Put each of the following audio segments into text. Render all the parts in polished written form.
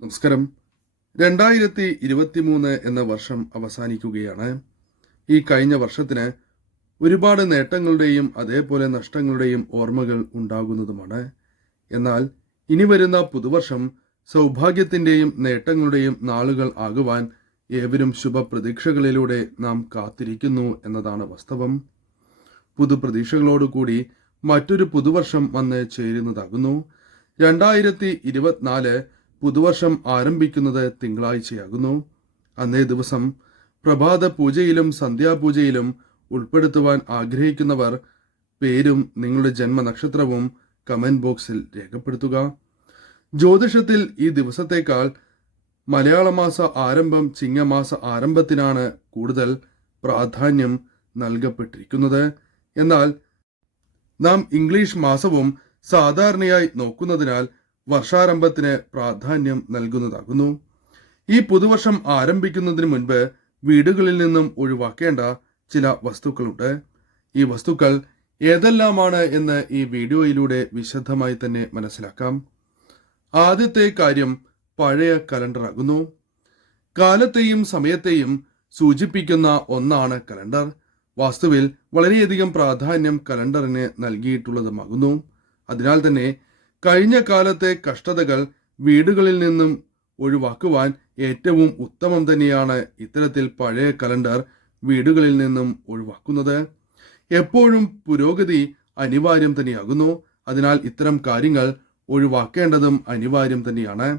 നമസ്കാരം. 2023 എന്ന വർഷം അവസാനിക്കുകയാണ്. ഈ കഴിഞ്ഞ വർഷത്തിന് ഒരുപാട് നേട്ടങ്ങളുടെയും അതേപോലെ നഷ്ടങ്ങളുടെയും ഓർമ്മകൾ ഉണ്ടാകുന്നതുമാണ്. എന്നാൽ ഇനി വരുന്ന പുതുവർഷം സൗഭാഗ്യത്തിൻ്റെയും നേട്ടങ്ങളുടെയും നാളുകൾ ആകുവാൻ ഏവരും ശുഭപ്രതീക്ഷകളിലൂടെ നാം കാത്തിരിക്കുന്നു എന്നതാണ് വാസ്തവം. പുതുപ്രതീക്ഷകളോടുകൂടി മറ്റൊരു പുതുവർഷം വന്ന് ചേരുന്നതാകുന്നു. 2024 പുതുവർഷം ആരംഭിക്കുന്നത് തിങ്കളാഴ്ചയാകുന്നു. അന്നേ ദിവസം പ്രഭാത പൂജയിലും സന്ധ്യാപൂജയിലും ഉൾപ്പെടുത്തുവാൻ ആഗ്രഹിക്കുന്നവർ പേരും നിങ്ങളുടെ ജന്മനക്ഷത്രവും കമന്റ് ബോക്സിൽ രേഖപ്പെടുത്തുക. ജ്യോതിഷത്തിൽ ഈ ദിവസത്തേക്കാൾ മലയാള മാസ ആരംഭം ചിങ്ങമാസ ആരംഭത്തിനാണ് കൂടുതൽ പ്രാധാന്യം നൽകപ്പെട്ടിരിക്കുന്നത്. എന്നാൽ നാം ഇംഗ്ലീഷ് മാസവും സാധാരണയായി നോക്കുന്നതിനാൽ വർഷാരംഭത്തിന് പ്രാധാന്യം നൽകുന്നതാകുന്നു. ഈ പുതുവർഷം ആരംഭിക്കുന്നതിന് മുൻപ് വീടുകളിൽ നിന്നും ഒഴിവാക്കേണ്ട ചില വസ്തുക്കളുണ്ട്. ഈ വസ്തുക്കൾ ഏതെല്ലാമാണ് എന്ന് ഈ വീഡിയോയിലൂടെ വിശദമായി തന്നെ മനസ്സിലാക്കാം. ആദ്യത്തെ കാര്യം പഴയ കലണ്ടർ ആകുന്നു. കാലത്തെയും സമയത്തെയും സൂചിപ്പിക്കുന്ന ഒന്നാണ് കലണ്ടർ. വാസ്തുവിൽ വളരെയധികം പ്രാധാന്യം കലണ്ടറിന് നൽകിയിട്ടുള്ളതുമാകുന്നു. അതിനാൽ തന്നെ കഴിഞ്ഞ കാലത്തെ കഷ്ടതകൾ വീടുകളിൽ നിന്നും ഒഴിവാക്കുവാൻ ഏറ്റവും ഉത്തമം തന്നെയാണ് ഇത്തരത്തിൽ പഴയ കലണ്ടർ വീടുകളിൽ നിന്നും ഒഴിവാക്കുന്നത്. എപ്പോഴും പുരോഗതി അനിവാര്യം തന്നെയാകുന്നു. അതിനാൽ ഇത്തരം കാര്യങ്ങൾ ഒഴിവാക്കേണ്ടതും അനിവാര്യം തന്നെയാണ്.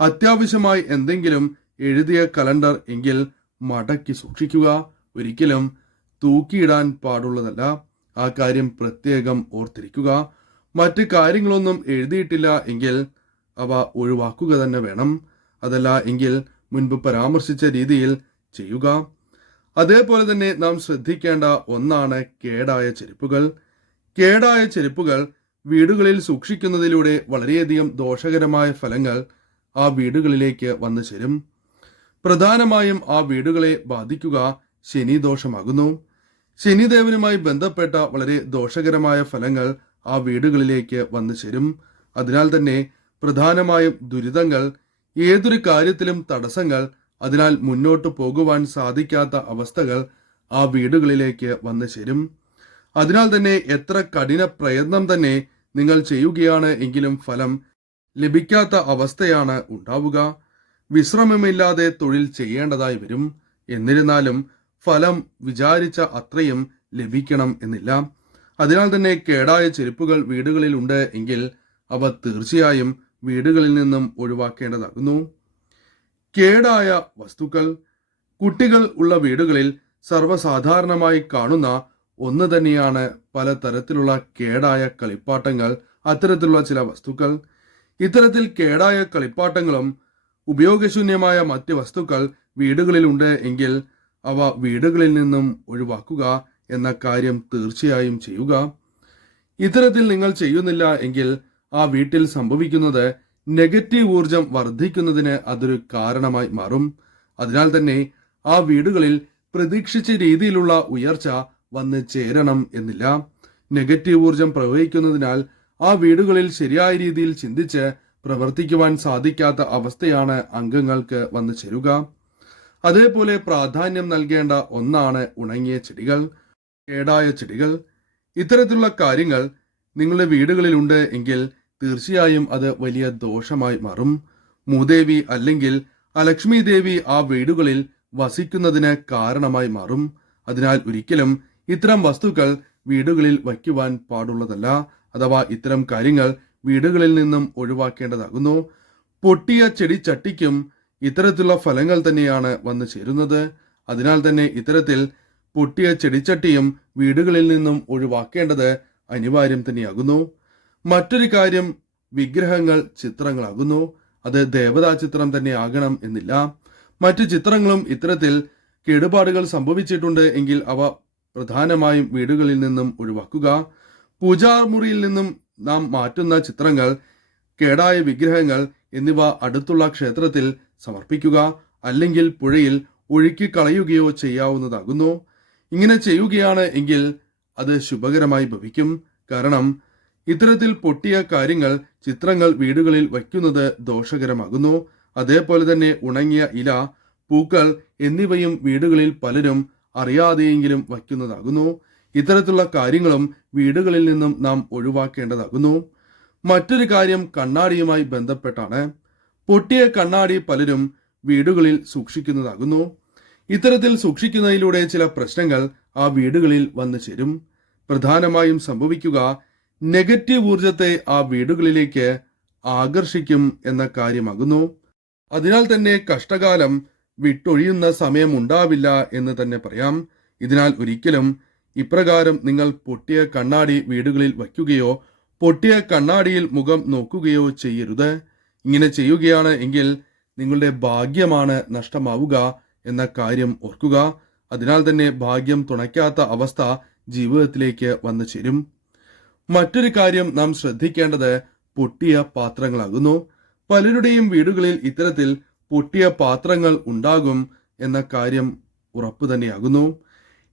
അത്യാവശ്യമായി എന്തെങ്കിലും എഴുതിയ കലണ്ടർ എങ്കിൽ മടക്കി സൂക്ഷിക്കുക. ഒരിക്കലും തൂക്കിയിടാൻ പാടുള്ളതല്ല. ആ കാര്യം പ്രത്യേകം ഓർത്തിരിക്കുക. മറ്റ് കാര്യങ്ങളൊന്നും എഴുതിയിട്ടില്ല എങ്കിൽ അവ ഒഴിവാക്കുക തന്നെ വേണം. അതല്ല എങ്കിൽ മുൻപ് പരാമർശിച്ച രീതിയിൽ ചെയ്യുക. അതേപോലെ തന്നെ നാം ശ്രദ്ധിക്കേണ്ട ഒന്നാണ് കേടായ ചെരുപ്പുകൾ. കേടായ ചെരുപ്പുകൾ വീടുകളിൽ സൂക്ഷിക്കുന്നതിലൂടെ വളരെയധികം ദോഷകരമായ ഫലങ്ങൾ ആ വീടുകളിലേക്ക് വന്നു ചേരും. പ്രധാനമായും ആ വീടുകളെ ബാധിക്കുക ശനിദോഷമാകുന്നു. ശനിദേവനുമായി ബന്ധപ്പെട്ട വളരെ ദോഷകരമായ ഫലങ്ങൾ ആ വീടുകളിലേക്ക് വന്നു ചേരും. അതിനാൽ തന്നെ പ്രധാനമായും ദുരിതങ്ങൾ, ഏതൊരു കാര്യത്തിലും തടസ്സങ്ങൾ, അതിനാൽ മുന്നോട്ട് പോകുവാൻ സാധിക്കാത്ത അവസ്ഥകൾ ആ വീടുകളിലേക്ക് വന്നു ചേരും. അതിനാൽ തന്നെ എത്ര കഠിന പ്രയത്നം തന്നെ നിങ്ങൾ ചെയ്യുകയാണ് എങ്കിലും ഫലം ലഭിക്കാത്ത അവസ്ഥയാണ് ഉണ്ടാവുക. വിശ്രമമില്ലാതെ തൊഴിൽ ചെയ്യേണ്ടതായി വരും. എന്നിരുന്നാലും ഫലം വിചാരിച്ച അത്രയും ലഭിക്കണം എന്നില്ല. അതിനാൽ തന്നെ കേടായ ചെരുപ്പുകൾ വീടുകളിൽ ഉണ്ട് എങ്കിൽ അവ തീർച്ചയായും വീടുകളിൽ നിന്നും ഒഴിവാക്കേണ്ടതാകുന്നു. കേടായ വസ്തുക്കൾ കുട്ടികൾ ഉള്ള വീടുകളിൽ സർവ്വസാധാരണമായി കാണുന്ന ഒന്ന് തന്നെയാണ് പലതരത്തിലുള്ള കേടായ കളിപ്പാട്ടങ്ങൾ, അത്തരത്തിലുള്ള ചില വസ്തുക്കൾ. ഇത്തരത്തിൽ കേടായ കളിപ്പാട്ടങ്ങളും ഉപയോഗശൂന്യമായ മറ്റ് വസ്തുക്കൾ വീടുകളിൽ ഉണ്ട് എങ്കിൽ അവ വീടുകളിൽ നിന്നും ഒഴിവാക്കുക എന്ന കാര്യം തീർച്ചയായും ചെയ്യുക. ഇത്തരത്തിൽ നിങ്ങൾ ചെയ്യുന്നില്ല എങ്കിൽ ആ വീട്ടിൽ സംഭവിക്കുന്നത് നെഗറ്റീവ് ഊർജം വർദ്ധിക്കുന്നതിന് അതൊരു കാരണമായി മാറും. അതിനാൽ തന്നെ ആ വീടുകളിൽ പ്രതീക്ഷിച്ച രീതിയിലുള്ള ഉയർച്ച വന്ന് ചേരണം എന്നില്ല. നെഗറ്റീവ് ഊർജം പ്രവഹിക്കുന്നതിനാൽ ആ വീടുകളിൽ ശരിയായ രീതിയിൽ ചിന്തിച്ച് പ്രവർത്തിക്കുവാൻ സാധിക്കാത്ത അവസ്ഥയാണ് അംഗങ്ങൾക്ക് വന്നു ചേരുക. അതേപോലെ പ്രാധാന്യം നൽകേണ്ട ഒന്നാണ് ഉണങ്ങിയ ചെടികൾ, കേടായ ചെടികൾ. ഇത്തരത്തിലുള്ള കാര്യങ്ങൾ നിങ്ങളുടെ വീടുകളിൽ ഉണ്ട് എങ്കിൽ തീർച്ചയായും അത് വലിയ ദോഷമായി മാറും. മൂദേവി അല്ലെങ്കിൽ ലക്ഷ്മി ദേവി ആ വീടുകളിൽ വസിക്കുന്നതിന് കാരണമായി മാറും. അതിനാൽ ഒരിക്കലും ഇത്തരം വസ്തുക്കൾ വീടുകളിൽ വയ്ക്കുവാൻ പാടുള്ളതല്ല. അഥവാ ഇത്തരം കാര്യങ്ങൾ വീടുകളിൽ നിന്നും ഒഴിവാക്കേണ്ടതാകുന്നു. പൊട്ടിയ ചെടിച്ചട്ടിക്കും ഇത്തരത്തിലുള്ള ഫലങ്ങൾ തന്നെയാണ് വന്നു ചേരുന്നത്. അതിനാൽ തന്നെ ഇത്തരത്തിൽ പൊട്ടിയ ചെടിച്ചട്ടിയും വീടുകളിൽ നിന്നും ഒഴിവാക്കേണ്ടത് അനിവാര്യം തന്നെയാകുന്നു. മറ്റൊരു കാര്യം വിഗ്രഹങ്ങൾ, ചിത്രങ്ങളാകുന്നു. അത് ദേവതാ ചിത്രം തന്നെ ആകണം എന്നില്ല. മറ്റു ചിത്രങ്ങളും ഇത്തരത്തിൽ കേടുപാടുകൾ സംഭവിച്ചിട്ടുണ്ട് എങ്കിൽ അവ പ്രധാനമായും വീടുകളിൽ നിന്നും ഒഴിവാക്കുക. പൂജാമുറിയിൽ നിന്നും നാം മാറ്റുന്ന ചിത്രങ്ങൾ, കേടായ വിഗ്രഹങ്ങൾ എന്നിവ അടുത്തുള്ള ക്ഷേത്രത്തിൽ സമർപ്പിക്കുക. അല്ലെങ്കിൽ പുഴയിൽ ഒഴുക്കി കളയുകയോ ചെയ്യാവുന്നതാകുന്നു. ഇങ്ങനെ ചെയ്യുകയാണ് എങ്കിൽ അത് ശുഭകരമായി ഭവിക്കും. കാരണം ഇത്തരത്തിൽ പൊട്ടിയ കാര്യങ്ങൾ, ചിത്രങ്ങൾ വീടുകളിൽ വയ്ക്കുന്നത് ദോഷകരമാകുന്നു. അതേപോലെ തന്നെ ഉണങ്ങിയ ഇല, പൂക്കൾ എന്നിവയും വീടുകളിൽ പലരും അറിയാതെയെങ്കിലും വയ്ക്കുന്നതാകുന്നു. ഇത്തരത്തിലുള്ള കാര്യങ്ങളും വീടുകളിൽ നിന്നും നാം ഒഴിവാക്കേണ്ടതാകുന്നു. മറ്റൊരു കാര്യം കണ്ണാടിയുമായി ബന്ധപ്പെട്ടാണ്. പൊട്ടിയ കണ്ണാടി പലരും വീടുകളിൽ സൂക്ഷിക്കുന്നതാകുന്നു. ഇത്തരത്തിൽ സൂക്ഷിക്കുന്നതിലൂടെ ചില പ്രശ്നങ്ങൾ ആ വീടുകളിൽ വന്നു ചേരും. പ്രധാനമായും സംഭവിക്കുക നെഗറ്റീവ് ഊർജത്തെ ആ വീടുകളിലേക്ക് ആകർഷിക്കും എന്ന കാര്യമാകുന്നു. അതിനാൽ തന്നെ കഷ്ടകാലം വിട്ടൊഴിയുന്ന സമയം ഉണ്ടാവില്ല എന്ന് തന്നെ പറയാം. ഇതിനാൽ ഒരിക്കലും ഇപ്രകാരം നിങ്ങൾ പൊട്ടിയ കണ്ണാടി വീടുകളിൽ വയ്ക്കുകയോ പൊട്ടിയ കണ്ണാടിയിൽ മുഖം നോക്കുകയോ ചെയ്യരുത്. ഇങ്ങനെ ചെയ്യുകയാണ് എങ്കിൽ നിങ്ങളുടെ ഭാഗ്യമാണ് നഷ്ടമാവുക എന്ന കാര്യം ഓർക്കുക. അതിനാൽ തന്നെ ഭാഗ്യം തുണയ്ക്കാത്ത അവസ്ഥ ജീവിതത്തിലേക്ക് വന്നു ചേരും. മറ്റൊരു കാര്യം നാം ശ്രദ്ധിക്കേണ്ടത് പൊട്ടിയ പാത്രങ്ങളാകുന്നു. പലരുടെയും വീടുകളിൽ ഇത്തരത്തിൽ പൊട്ടിയ പാത്രങ്ങൾ ഉണ്ടാകും എന്ന കാര്യം ഉറപ്പ് തന്നെയാകുന്നു.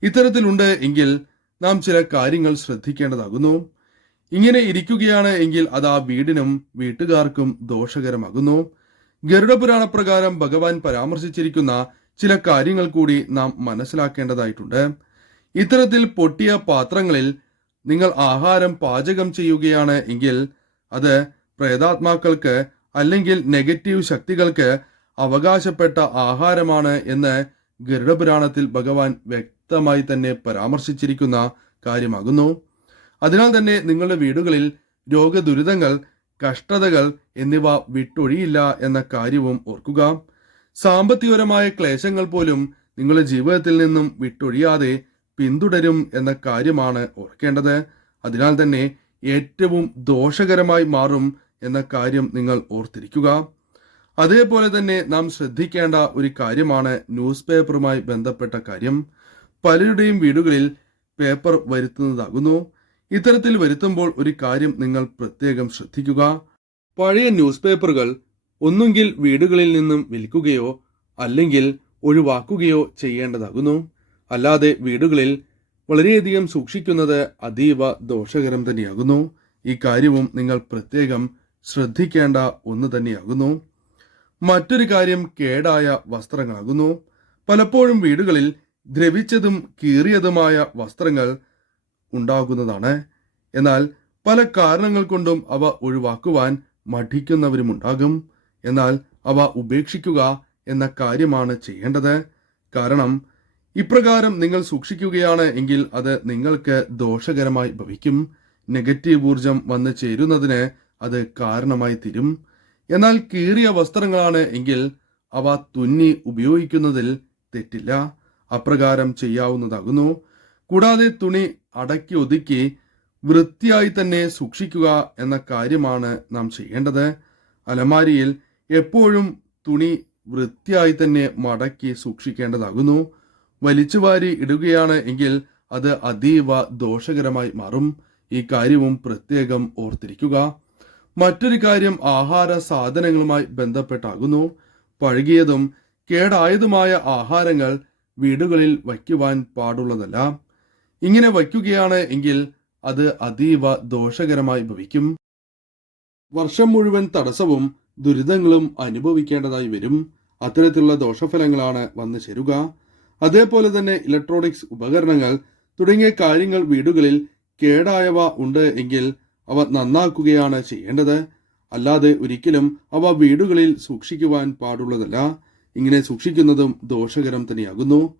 ഇത്തരത്തിലുണ്ട് എങ്കിൽ നാം ചില കാര്യങ്ങൾ ശ്രദ്ധിക്കേണ്ടതാകുന്നു. ഇങ്ങനെ ഇരിക്കുകയാണ് എങ്കിൽ അത് ആ വീടിനും വീട്ടുകാർക്കും ദോഷകരമാകുന്നു. ഗരുഡപുരാണ പ്രകാരം ഭഗവാൻ പരാമർശിച്ചിരിക്കുന്ന ചില കാര്യങ്ങൾ കൂടി നാം മനസ്സിലാക്കേണ്ടതായിട്ടുണ്ട്. ഇത്തരത്തിൽ പൊട്ടിയ പാത്രങ്ങളിൽ നിങ്ങൾ ആഹാരം പാചകം ചെയ്യുകയാണ് എങ്കിൽ അത് പ്രേതാത്മാക്കൾക്ക് അല്ലെങ്കിൽ നെഗറ്റീവ് ശക്തികൾക്ക് അവകാശപ്പെട്ട ആഹാരമാണ് എന്ന് ഗരുഡപുരാണത്തിൽ ഭഗവാൻ വ്യക്തമായി തന്നെ പരാമർശിച്ചിരിക്കുന്ന കാര്യമാകുന്നു. അതിനാൽ തന്നെ നിങ്ങളുടെ വീടുകളിൽ രോഗദുരിതങ്ങൾ, കഷ്ടതകൾ എന്നിവ വിട്ടൊഴിയില്ല എന്ന കാര്യവും ഓർക്കുക. സാമ്പത്തികപരമായ ക്ലേശങ്ങൾ പോലും നിങ്ങളുടെ ജീവിതത്തിൽ നിന്നും വിട്ടൊഴിയാതെ പിന്തുടരും എന്ന കാര്യമാണ് ഓർക്കേണ്ടത്. അതിനാൽ തന്നെ ഏറ്റവും ദോഷകരമായി മാറും എന്ന കാര്യം നിങ്ങൾ ഓർത്തിരിക്കുക. അതേപോലെ തന്നെ നാം ശ്രദ്ധിക്കേണ്ട ഒരു കാര്യമാണ് ന്യൂസ് പേപ്പറുമായി ബന്ധപ്പെട്ട കാര്യം. പലരുടെയും വീടുകളിൽ പേപ്പർ വരുത്തുന്നതാകുന്നു. ഇത്തരത്തിൽ വരുത്തുമ്പോൾ ഒരു കാര്യം നിങ്ങൾ പ്രത്യേകം ശ്രദ്ധിക്കുക. പഴയ ന്യൂസ് പേപ്പറുകൾ ഒന്നുകിൽ വീടുകളിൽ നിന്നും വിൽക്കുകയോ അല്ലെങ്കിൽ ഒഴിവാക്കുകയോ ചെയ്യേണ്ടതാകുന്നു. അല്ലാതെ വീടുകളിൽ വളരെയധികം സൂക്ഷിക്കുന്നത് അതീവ ദോഷകരം തന്നെയാകുന്നു. ഈ കാര്യവും നിങ്ങൾ പ്രത്യേകം ശ്രദ്ധിക്കേണ്ട ഒന്ന് തന്നെയാകുന്നു. മറ്റൊരു കാര്യം കേടായ വസ്ത്രങ്ങളാകുന്നു. പലപ്പോഴും വീടുകളിൽ ദ്രവിച്ചതും കീറിയതുമായ വസ്ത്രങ്ങൾ ഉണ്ടാകുന്നതാണ്. എന്നാൽ പല കാരണങ്ങൾ കൊണ്ടും അവ ഒഴിവാക്കുവാൻ മടിക്കുന്നവരുമുണ്ടാകും. എന്നാൽ അവ ഉപേക്ഷിക്കുക എന്ന കാര്യമാണ് ചെയ്യേണ്ടത്. കാരണം ഇപ്രകാരം നിങ്ങൾ സൂക്ഷിക്കുകയാണ് എങ്കിൽ അത് നിങ്ങൾക്ക് ദോഷകരമായി ഭവിക്കും. നെഗറ്റീവ് ഊർജം വന്നു ചേരുന്നതിന് അത് കാരണമായി തീരും. എന്നാൽ കീറിയ വസ്ത്രങ്ങളാണ് എങ്കിൽ അവ തുന്നി ഉപയോഗിക്കുന്നതിൽ തെറ്റില്ല. അപ്രകാരം ചെയ്യാവുന്നതാകുന്നു. കൂടാതെ തുണി അടക്കി ഒതുക്കി വൃത്തിയായി തന്നെ സൂക്ഷിക്കുക എന്ന കാര്യമാണ് നാം ചെയ്യേണ്ടത്. അലമാരിയിൽ എപ്പോഴും തുണി വൃത്തിയായി തന്നെ മടക്കി സൂക്ഷിക്കേണ്ടതാകുന്നു. വലിച്ചുവാരി ഇടുകയാണ് എങ്കിൽ അത് അതീവ ദോഷകരമായി മാറും. ഈ കാര്യവും പ്രത്യേകം ഓർത്തിരിക്കുക. മറ്റൊരു കാര്യം ആഹാര സാധനങ്ങളുമായി ബന്ധപ്പെട്ടാകുന്നു. പഴകിയതും കേടായതുമായ ആഹാരങ്ങൾ വീടുകളിൽ വയ്ക്കുവാൻ പാടുള്ളതല്ല. ഇങ്ങനെ വയ്ക്കുകയാണ് എങ്കിൽ അത് അതീവ ദോഷകരമായി ഭവിക്കും. വർഷം മുഴുവൻ തടസ്സവും ദുരിതങ്ങളും അനുഭവിക്കേണ്ടതായി വരും. അത്തരത്തിലുള്ള ദോഷഫലങ്ങളാണ് വന്നു ചേരുക. അതേപോലെ തന്നെ ഇലക്ട്രോണിക്സ് ഉപകരണങ്ങൾ തുടങ്ങിയ കാര്യങ്ങൾ വീടുകളിൽ കേടായവ ഉണ്ട് എങ്കിൽ അവ നന്നാക്കുകയാണ് ചെയ്യേണ്ടത്. അല്ലാതെ ഒരിക്കലും അവ വീടുകളിൽ സൂക്ഷിക്കുവാൻ പാടുള്ളതല്ല. ഇങ്ങനെ സൂക്ഷിക്കുന്നതും ദോഷകരം തന്നെയാകുന്നു.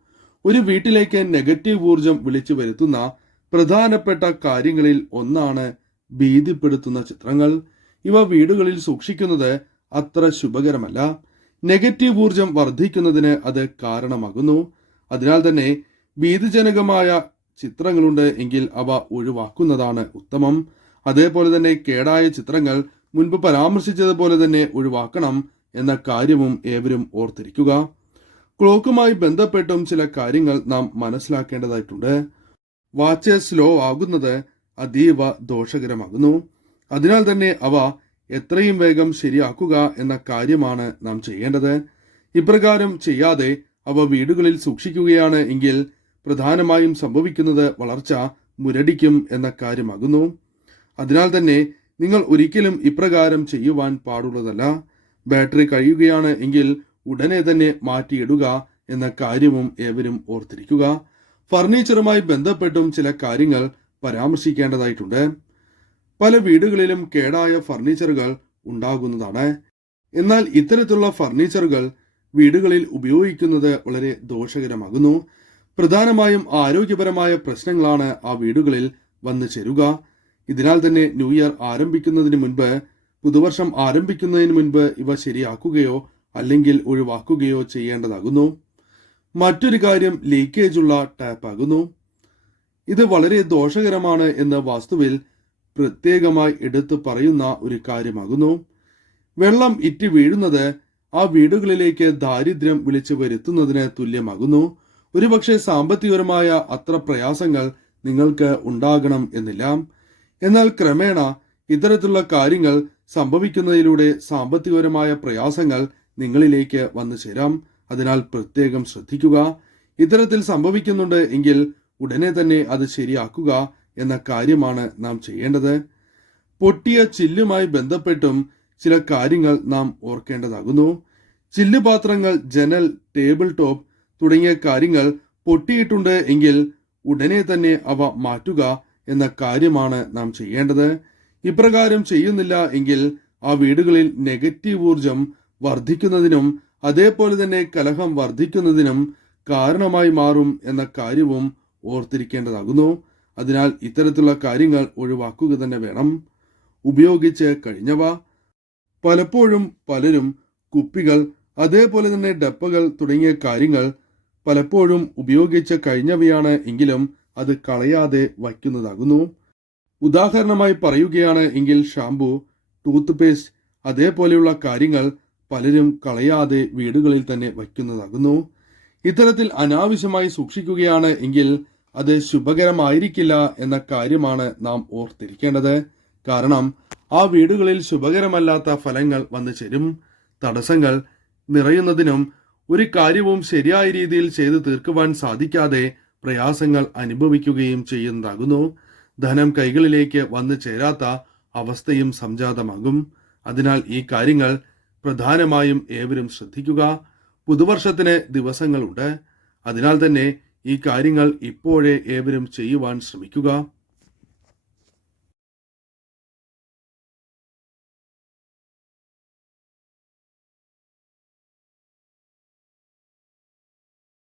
ഒരു വീട്ടിലേക്ക് നെഗറ്റീവ് ഊർജം വിളിച്ചു വരുത്തുന്ന പ്രധാനപ്പെട്ട കാര്യങ്ങളിൽ ഒന്നാണ് ഭീതിപ്പെടുത്തുന്ന ചിത്രങ്ങൾ. ഇവ വീടുകളിൽ സൂക്ഷിക്കുന്നത് അത്ര ശുഭകരമല്ല. നെഗറ്റീവ് ഊർജം വർദ്ധിക്കുന്നതിന് അത് കാരണമാകുന്നു. അതിനാൽ തന്നെ ഭീതിജനകമായ ചിത്രങ്ങളുണ്ട് എങ്കിൽ അവ ഒഴിവാക്കുന്നതാണ് ഉത്തമം. അതേപോലെ തന്നെ കേടായ ചിത്രങ്ങൾ മുൻപ് പരാമർശിച്ചതുപോലെ തന്നെ ഒഴിവാക്കണം എന്ന കാര്യവും ഏവരും ഓർത്തിരിക്കുക. ക്ലോക്കുമായി ബന്ധപ്പെട്ടും ചില കാര്യങ്ങൾ നാം മനസ്സിലാക്കേണ്ടതായിട്ടുണ്ട്. വാച്ച് സ്ലോ ആകുന്നത് അതീവ ദോഷകരമാകുന്നു. അതിനാൽ തന്നെ അവ എത്രയും വേഗം ശരിയാക്കുക എന്ന കാര്യമാണ് നാം ചെയ്യേണ്ടത്. ഇപ്രകാരം ചെയ്യാതെ അവ വീടുകളിൽ സൂക്ഷിക്കുകയാണ് എങ്കിൽ പ്രധാനമായും സംഭവിക്കുന്നത് വളർച്ച മുരടിക്കും എന്ന കാര്യമാകുന്നു. അതിനാൽ തന്നെ നിങ്ങൾ ഒരിക്കലും ഇപ്രകാരം ചെയ്യുവാൻ പാടുള്ളതല്ല. ബാറ്ററി കഴിയുകയാണ് എങ്കിൽ ഉടനെ തന്നെ മാറ്റിയിടുക എന്ന കാര്യവും ഏവരും ഓർത്തിരിക്കുക. ഫർണിച്ചറുമായി ബന്ധപ്പെട്ടും ചില കാര്യങ്ങൾ പരാമർശിക്കേണ്ടതായിട്ടുണ്ട്. പല വീടുകളിലും കേടായ ഫർണിച്ചറുകൾ ഉണ്ടാകുന്നതാണ്. എന്നാൽ ഇത്തരത്തിലുള്ള ഫർണിച്ചറുകൾ വീടുകളിൽ ഉപയോഗിക്കുന്നത് വളരെ ദോഷകരമാകുന്നു. പ്രധാനമായും ആരോഗ്യപരമായ പ്രശ്നങ്ങളാണ് ആ വീടുകളിൽ വന്നു ചേരുക. ഇതിനാൽ തന്നെ ന്യൂ ഇയർ ആരംഭിക്കുന്നതിന് മുൻപ്, പുതുവർഷം ആരംഭിക്കുന്നതിന് മുൻപ് ഇവ ശരിയാക്കുകയോ അല്ലെങ്കിൽ ഒഴിവാക്കുകയോ ചെയ്യേണ്ടതാകുന്നു. മറ്റൊരു കാര്യം ലീക്കേജ് ഉള്ള ടാപ്പ് ആകുന്നു. ഇത് വളരെ ദോഷകരമാണ് എന്ന് വാസ്തുവിൽ പ്രത്യേകമായി എടുത്തു പറയുന്ന ഒരു കാര്യമാകുന്നു. വെള്ളം ഇറ്റി വീഴുന്നത് ആ വീടുകളിലേക്ക് ദാരിദ്ര്യം വിളിച്ചു വരുത്തുന്നതിന് തുല്യമാകുന്നു. ഒരുപക്ഷെ സാമ്പത്തികപരമായ അത്ര പ്രയാസങ്ങൾ നിങ്ങൾക്ക് ഉണ്ടാകണം എന്നില്ല. എന്നാൽ ക്രമേണ ഇത്തരത്തിലുള്ള കാര്യങ്ങൾ സംഭവിക്കുന്നതിലൂടെ സാമ്പത്തികപരമായ പ്രയാസങ്ങൾ നിങ്ങളിലേക്ക് വന്നു ചേരാം. അതിനാൽ പ്രത്യേകം ശ്രദ്ധിക്കുക. ഇത്തരത്തിൽ സംഭവിക്കുന്നുണ്ട് എങ്കിൽ ഉടനെ തന്നെ അത് ശരിയാക്കുക എന്ന കാര്യമാണ് നാം ചെയ്യേണ്ടത്. പൊട്ടിയ ചില്ലുമായി ബന്ധപ്പെട്ടും ചില കാര്യങ്ങൾ നാം ഓർക്കേണ്ടതാകുന്നു. ചില്ലുപാത്രങ്ങൾ, ജനൽ, ടേബിൾ ടോപ്പ് തുടങ്ങിയ കാര്യങ്ങൾ പൊട്ടിയിട്ടുണ്ട് എങ്കിൽ ഉടനെ തന്നെ അവ മാറ്റുക എന്ന കാര്യമാണ് നാം ചെയ്യേണ്ടത്. ഇപ്രകാരം ചെയ്യുന്നില്ല എങ്കിൽ ആ വീടുകളിൽ നെഗറ്റീവ് ഊർജം വർദ്ധിക്കുന്നതിനും അതേപോലെ തന്നെ കലഹം വർദ്ധിക്കുന്നതിനും കാരണമായി മാറും എന്ന കാര്യവും ഓർത്തിരിക്കേണ്ടതാകുന്നു. അതിനാൽ ഇത്തരത്തിലുള്ള കാര്യങ്ങൾ ഒഴിവാക്കുക തന്നെ വേണം. ഉപയോഗിച്ച് കഴിഞ്ഞവ, പലപ്പോഴും പലരും കുപ്പികൾ, അതേപോലെ തന്നെ ഡപ്പകൾ തുടങ്ങിയ കാര്യങ്ങൾ പലപ്പോഴും ഉപയോഗിച്ച് കഴിഞ്ഞവയാണ് എങ്കിലും അത് കളയാതെ വയ്ക്കുന്നതാകുന്നു. ഉദാഹരണമായി പറയുകയാണ് എങ്കിൽ ഷാംപൂ, ടൂത്ത് പേസ്റ്റ് അതേപോലെയുള്ള കാര്യങ്ങൾ പലരും കളയാതെ വീടുകളിൽ തന്നെ വയ്ക്കുന്നതാകുന്നു. ഇത്തരത്തിൽ അനാവശ്യമായി സൂക്ഷിക്കുകയാണ് എങ്കിൽ അത് ശുഭകരമായിരിക്കില്ല എന്ന കാര്യമാണ് നാം ഓർത്തിരിക്കേണ്ടത്. കാരണം ആ വീടുകളിൽ ശുഭകരമല്ലാത്ത ഫലങ്ങൾ വന്നു ചേരും. തടസ്സങ്ങൾ നിറയുന്നതിനും ഒരു കാര്യവും ശരിയായ രീതിയിൽ ചെയ്തു തീർക്കുവാൻ സാധിക്കാതെ പ്രയാസങ്ങൾ അനുഭവിക്കുകയും ചെയ്യുന്നതാകുന്നു. ധനം കൈകളിലേക്ക് വന്നു ചേരാത്ത അവസ്ഥയും സംജാതമാകും. അതിനാൽ ഈ കാര്യങ്ങൾ പ്രധാനമായും ഏവരും ശ്രദ്ധിക്കുക. പുതുവർഷത്തിന് ദിവസങ്ങളുണ്ട്. അതിനാൽ തന്നെ ഈ കാര്യങ്ങൾ ഇപ്പോഴേ ഏവരും ചെയ്യുവാൻ ശ്രമിക്കുക.